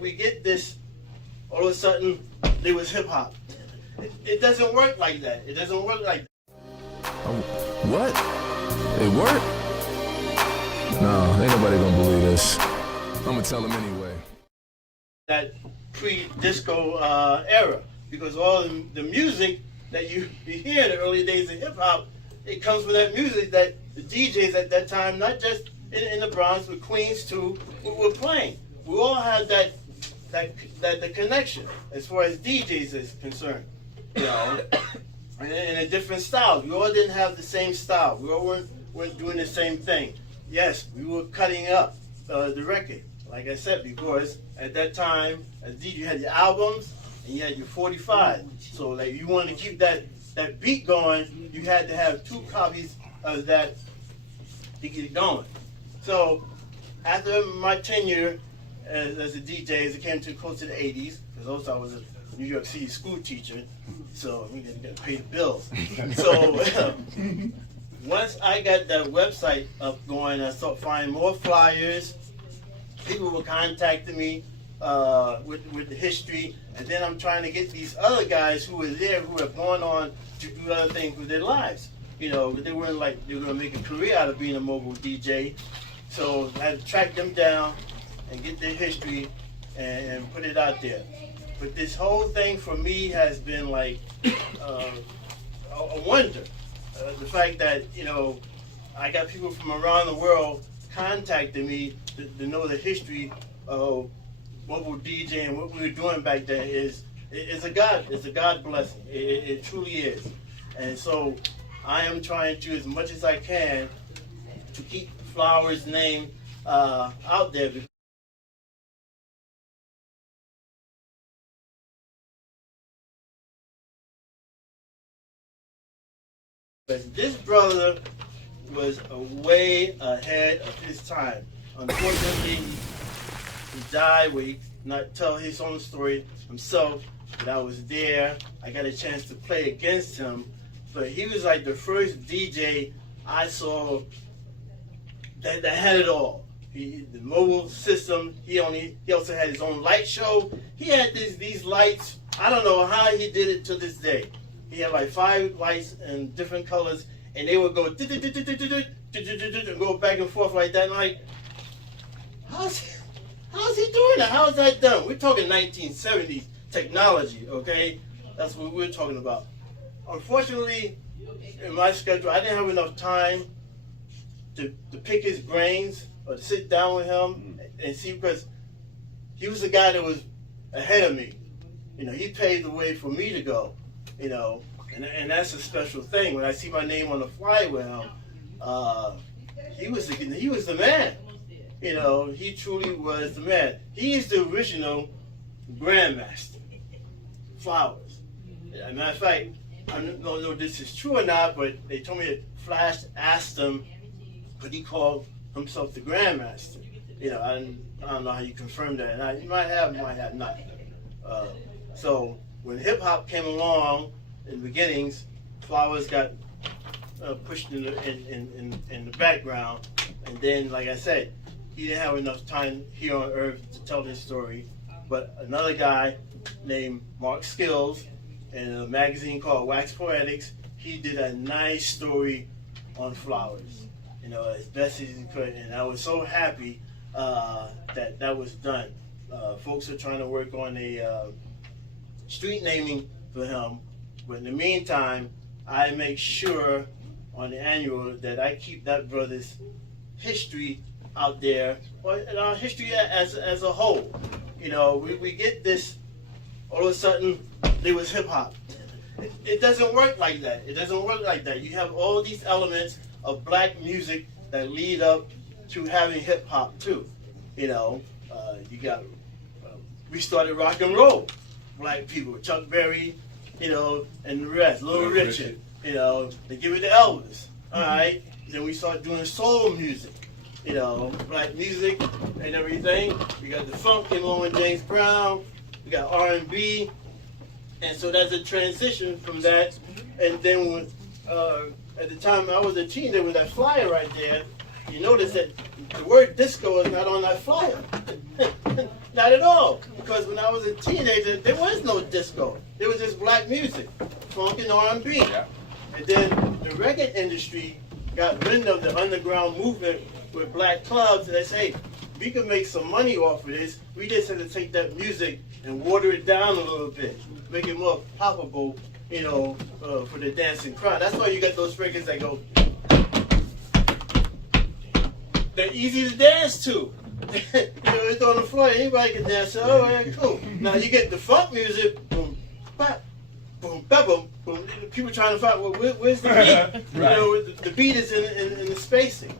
we get this, all of a sudden, there was hip hop. It doesn't work like that. It doesn't work like that. What? It worked? No, ain't nobody gonna believe this. I'm gonna tell them anyway. That pre-disco era, because all the music that you hear in the early days of hip hop, it comes from that music that the DJs at that time, not just in the Bronx, but Queens too, were playing. We all had the connection as far as DJs is concerned, in a different style. We all didn't have the same style. We all weren't doing the same thing. Yes, we were cutting up the record, like I said, because at that time, as DJ, you had your albums and you had your 45. So, like, you wanted to keep that beat going, you had to have 2 copies of that to get it going. So, after my tenure as a DJ, as it came to close to the 80s, because also I was a New York City school teacher, so we got to pay the bills. So, once I got that website up going, I started finding more flyers. People were contacting me with the history, and then I'm trying to get these other guys who were there, who have gone on to do other things with their lives. They weren't like they were going to make a career out of being a mobile DJ. So I had to track them down and get their history and put it out there. But this whole thing for me has been like a wonder. The fact that, I got people from around the world contacting me to know the history of mobile DJ and what we were doing back then it's a God blessing. It truly is. And so I am trying to, as much as I can, to keep Flowers' name out there. But this brother was way ahead of his time. Unfortunately, he died. He not tell his own story himself, but I was there. I got a chance to play against him. But he was like the first DJ I saw that had it all. The mobile system. He also had his own light show. He had these lights. I don't know how he did it to this day. He had like 5 lights in different colors, and they would go and go back and forth like that. And I'm like, how's he doing that? How's that done? We're talking 1970s technology, okay? That's what we're talking about. Unfortunately, in my schedule, I didn't have enough time to pick his brains or to sit down with him and see, because he was the guy that was ahead of me. He paved the way for me to go. And that's a special thing. When I see my name on the flyer with him, he was the man. He truly was the man. He is the original grandmaster. Flowers. As a matter of fact, I don't know if this is true or not, but they told me that Flash asked him, could he call himself the grandmaster? I don't know how you confirm that. And you might have, might have not. So when hip hop came along in the beginnings, Flowers got pushed in the background, and then, like I said, he didn't have enough time here on Earth to tell his story. But another guy named Mark Skills, in a magazine called Wax Poetics, he did a nice story on Flowers, as best as he could, and I was so happy that was done. Folks are trying to work on a street naming for him, but in the meantime, I make sure on the annual that I keep that brother's history out there, or our history as a whole. We get this, all of a sudden, there was hip hop. It doesn't work like that. It doesn't work like that. You have all these elements of black music that lead up to having hip hop too. We started rock and roll. Black people, Chuck Berry, and the rest, Little Richard, they give it to Elvis. All right. Then we started doing soul music, black music and everything. We got the funk came along with James Brown. We got R&B, and so that's a transition from that. And then at the time I was a teen, there was that flyer right there. you notice that the word disco is not on that flyer. Not at all. Because when I was a teenager, there was no disco. There was just black music, funk and R&B. Yeah. And then the record industry got wind of the underground movement with black clubs, and they say, hey, we can make some money off of this. We just have to take that music and water it down a little bit, make it more palpable, you know, for the dancing crowd. That's why you got those records that go. They're easy to dance to. You know, it's on the floor. Anybody can dance. So, oh, yeah, cool. Now you get the funk music. Boom, bop, boom, bop, boom, boom. People trying to find, well, where's the beat? Right. You know, the beat is in the spacing.